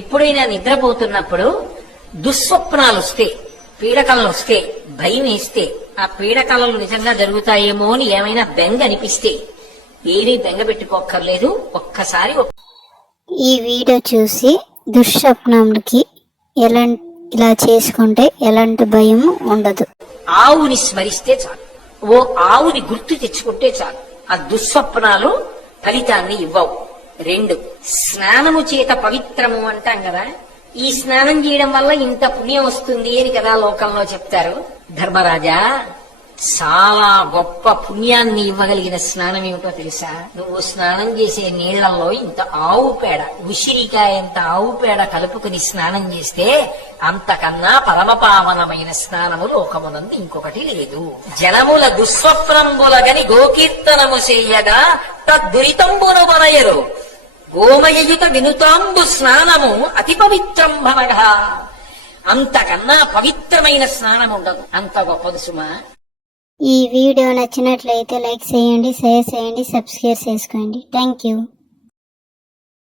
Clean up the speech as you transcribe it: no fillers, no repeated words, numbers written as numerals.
ఎప్పుడైనా నిద్రపోతున్నప్పుడు దుస్వప్నాలు వస్తే, పీడకలలు వస్తే, భయం వేస్తే, ఆ పీడకలలు నిజంగా జరుగుతాయేమో అని ఏమైనా బెంగ అనిపిస్తే ఏమీ బెంగ పెట్టుకోక్కర్లేదు. ఒక్కసారి ఈ వీడియో చూసి దుస్వప్నంకి ఇలా చేసుకుంటే ఎలాంటి భయం ఉండదు. ఆవుని స్మరిస్తే చాలు, ఓ ఆవుని గుర్తు తెచ్చుకుంటే చాలు, ఆ దుస్వప్నాలు ఫలితాన్ని ఇవ్వవు. 2, స్నానము చేత పవిత్రము అంటాం కదా. ఈ స్నానం చేయడం వల్ల ఇంత పుణ్యం వస్తుంది అని కదా లోకంలో చెప్తారు. ధర్మరాజా, చాలా గొప్ప పుణ్యాన్ని ఇవ్వగలిగిన స్నానం ఏమిటో తెలుసా? నువ్వు స్నానం చేసే నీళ్లలో ఇంత ఆవు పేడ, ఉసిరికాయంత ఆవు పేడ కలుపుకుని స్నానం చేస్తే అంతకన్నా పరమపావనమైన స్నానము లోకమునందు ఇంకొకటి లేదు. జనముల దుస్వప్నంబులగని గోకీర్తనము చేయగా తద్దురితంబును వనయరు, గోమయయుత వినుతాంబు స్నానము అతి పవిత్రం భవగా. అంతకన్నా పవిత్రమైన స్నానం ఉండదు. అంత గొప్పది సుమా. ఈ వీడియో నచ్చినట్లయితే లైక్ చేయండి, షేర్ చేయండి, సబ్స్క్రైబ్ చేసుకోండి. Thank you.